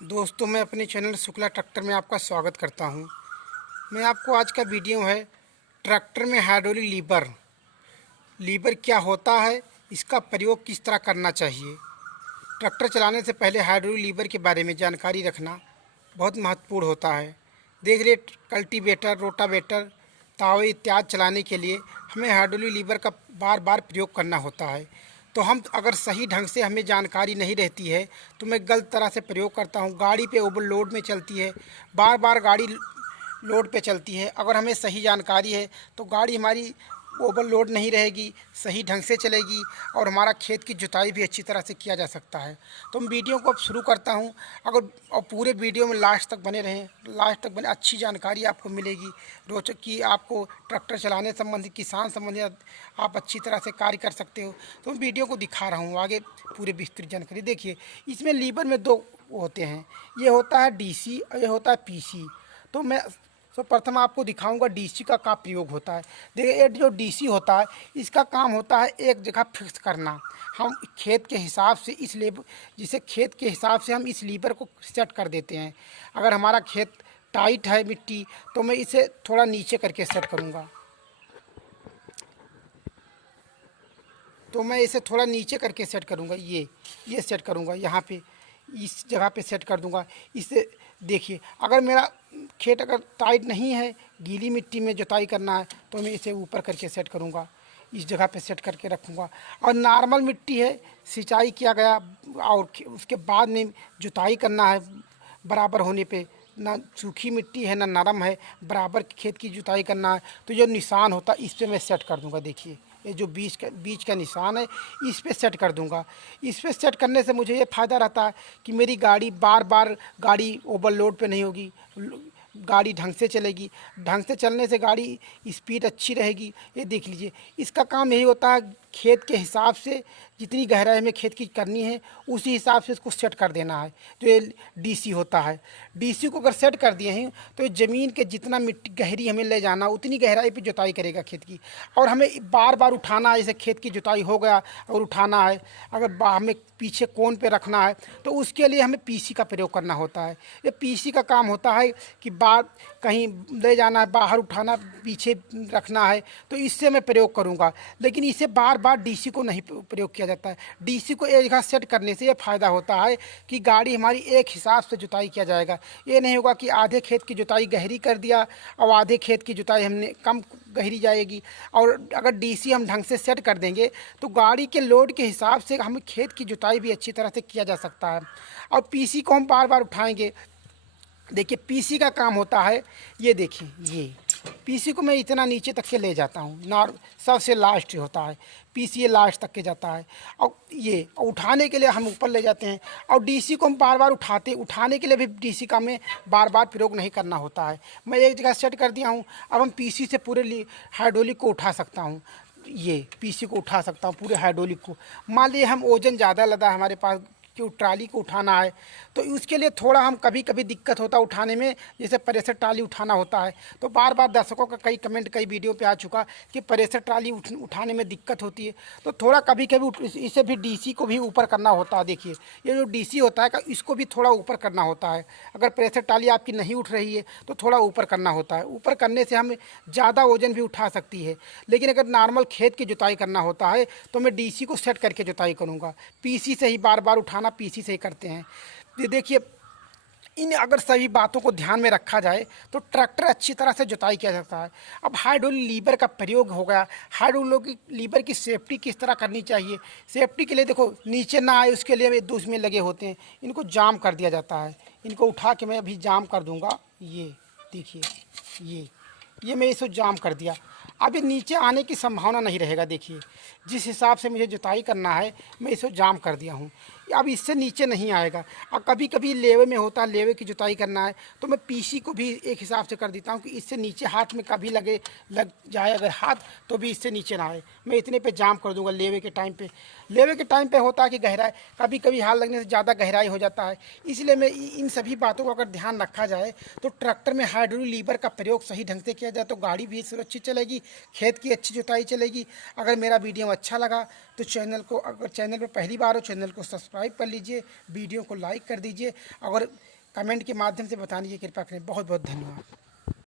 दोस्तों, मैं अपने चैनल शुक्ला ट्रैक्टर में आपका स्वागत करता हूं। मैं आपको आज का वीडियो है ट्रैक्टर में हाइड्रोलिक लीवर लीवर क्या होता है, इसका प्रयोग किस तरह करना चाहिए। ट्रैक्टर चलाने से पहले हाइड्रोलिक लीवर के बारे में जानकारी रखना बहुत महत्वपूर्ण होता है। देख रहे, कल्टीवेटर, रोटावेटर, तावे इत्यादि चलाने के लिए हमें हाइड्रोलिक लीवर का बार बार प्रयोग करना होता है। तो हम अगर सही ढंग से हमें जानकारी नहीं रहती है तो मैं गलत तरह से प्रयोग करता हूँ। गाड़ी पे ओवरलोड में चलती है, बार बार गाड़ी लोड पे चलती है। अगर हमें सही जानकारी है तो गाड़ी हमारी ओवरलोड नहीं रहेगी, सही ढंग से चलेगी और हमारा खेत की जुताई भी अच्छी तरह से किया जा सकता है। तो मैं वीडियो को अब शुरू करता हूं। अगर और पूरे वीडियो में लास्ट तक बने रहें, लास्ट तक बने, अच्छी जानकारी आपको मिलेगी, रोचक की आपको ट्रैक्टर चलाने संबंधी, किसान संबंधी आप अच्छी तरह से कार्य कर सकते हो। तो मैं वीडियो को दिखा रहा हूँ आगे पूरे विस्तृत जानकारी। देखिए, इसमें लीवर में दो होते हैं, ये होता है डीसी और ये होता है पीसी। तो मैं प्रथम आपको दिखाऊंगा डीसी का क्या प्रयोग होता है। देखिए, ये जो डीसी होता है इसका काम होता है एक जगह फिक्स करना। हम खेत के हिसाब से इस लीवर, जिसे खेत के हिसाब से हम इस लीवर को सेट कर देते हैं। अगर हमारा खेत टाइट है मिट्टी तो मैं इसे थोड़ा नीचे करके सेट करूँगा, तो मैं इसे थोड़ा नीचे करके सेट करूँगा। ये सेट करूँगा, यहाँ पे इस जगह पे सेट कर दूँगा। इससे देखिए, अगर मेरा खेत अगर टाइट नहीं है, गीली मिट्टी में जुताई करना है तो मैं इसे ऊपर करके सेट करूँगा, इस जगह पे सेट करके रखूँगा। और नॉर्मल मिट्टी है, सिंचाई किया गया और उसके बाद में जुताई करना है बराबर होने पे, ना सूखी मिट्टी है ना नरम है, बराबर खेत की जुताई करना है, तो जो निशान होता है इस पे मैं सेट कर दूँगा। देखिए, ये जो बीच का निशान है इस पे सेट कर दूंगा। इस पे सेट करने से मुझे ये फ़ायदा रहता है कि मेरी गाड़ी बार बार गाड़ी ओवरलोड पे नहीं होगी, गाड़ी ढंग से चलेगी। ढंग से चलने से गाड़ी स्पीड अच्छी रहेगी। ये देख लीजिए, इसका काम यही होता है, खेत के हिसाब से जितनी गहराई हमें खेत की करनी है उसी हिसाब से इसको सेट कर देना है। जो ये डीसी होता है, डीसी को अगर सेट कर दिए हैं तो ज़मीन के जितना मिट्टी गहरी हमें ले जाना उतनी गहराई पे जुताई करेगा खेत की। और हमें बार बार उठाना है, जैसे खेत की जुताई हो गया और उठाना है, अगर हमें पीछे कोन पे रखना है तो उसके लिए हमें पीसी का प्रयोग करना होता है। ये पीसी का काम होता है कि बार कहीं ले जाना है, बाहर उठाना, पीछे रखना है, तो इससे मैं प्रयोग करूँगा। लेकिन इसे बार बार डीसी को नहीं प्रयोग किया जाता है। डीसी को एक जगह सेट करने से ये फ़ायदा होता है कि गाड़ी हमारी एक हिसाब से जुताई किया जाएगा। ये नहीं होगा कि आधे खेत की जुताई गहरी कर दिया और आधे खेत की जुताई हमने कम गहरी जाएगी। और अगर डीसी हम ढंग से सेट कर देंगे तो गाड़ी के लोड के हिसाब से हम खेत की जुताई भी अच्छी तरह से किया जा सकता है। और पीसी को हम बार बार उठाएंगे। देखिए, पीसी का काम होता है, ये देखिए, ये पीसी को मैं इतना नीचे तक के ले जाता हूँ, सबसे लास्ट होता है पीसी, ये लास्ट तक के जाता है। और ये उठाने के लिए हम ऊपर ले जाते हैं। और डीसी को हम बार बार उठाने के लिए भी डीसी का हमें बार बार प्रयोग नहीं करना होता है। मैं एक जगह सेट कर दिया हूँ, अब हम पीसी से पूरे हाइड्रोलिक को उठा सकता हूँ। ये पीसी को उठा सकता हूँ, पूरे हाइड्रोलिक को। मान लीजिए हम वजन ज़्यादा लदा है हमारे पास, कि ट्राली को उठाना है, तो उसके लिए थोड़ा हम कभी कभी दिक्कत होता है उठाने में। जैसे प्रेशर ट्राली उठाना होता है तो बार बार दर्शकों का कई कमेंट, कई वीडियो पे आ चुका कि प्रेशर ट्राली उठाने में दिक्कत होती है। तो थोड़ा कभी कभी इसे भी डीसी को भी ऊपर करना होता है। देखिए, ये जो डीसी होता है इसको भी थोड़ा ऊपर करना होता है। अगर प्रेशर ट्राली आपकी नहीं उठ रही है तो थोड़ा ऊपर करना होता है। ऊपर करने से हम ज़्यादा वजन भी उठा सकती है। लेकिन अगर नॉर्मल खेत की जुताई करना होता है तो मैं डीसी को सेट करके जुताई करूँगा। पीसी से ही बार बार उठाना, पीसी से ही करते हैं। ये देखिए, इन अगर सभी बातों को ध्यान में रखा जाए तो ट्रैक्टर अच्छी तरह से जुताई किया जाता है। अब हाइड्रोलिक लीवर का प्रयोग हो गया। हाइड्रोलिक लीवर की सेफ्टी किस तरह करनी चाहिए, सेफ्टी के लिए देखो, नीचे ना आए उसके लिए दो इसमें लगे होते हैं, इनको जाम कर दिया जाता है। इनको उठा के मैं अभी जाम कर दूंगा। ये देखिए, ये मैं इसको जाम कर दिया। अब ये नीचे आने की संभावना नहीं रहेगा। देखिए, जिस हिसाब से मुझे जुताई करना है मैं इसको जाम कर दिया हूँ, अब इससे नीचे नहीं आएगा। और कभी कभी लेवे में होता है, लेवे की जुताई करना है तो मैं पीसी को भी एक हिसाब से कर देता हूँ कि इससे नीचे हाथ में कभी लग जाए अगर हाथ, तो भी इससे नीचे ना आए। मैं इतने पे जाम कर दूंगा। लेवे के टाइम पे होता है कि गहराई, कभी कभी हाथ लगने से ज़्यादा गहराई हो जाता है। इसलिए मैं इन सभी बातों को अगर ध्यान रखा जाए तो ट्रैक्टर में हाइड्रोलिक लीवर का प्रयोग सही ढंग से किया जाए तो गाड़ी भी सुरक्षित चलेगी, खेत की अच्छी जुताई चलेगी। अगर मेरा वीडियो अच्छा लगा तो चैनल को, अगर चैनल पर पहली बार हो, चैनल को सब्सक्राइब सब्सक्राइब कर लीजिए, वीडियो को लाइक कर दीजिए और कमेंट के माध्यम से बताने की कृपा करें। बहुत बहुत धन्यवाद।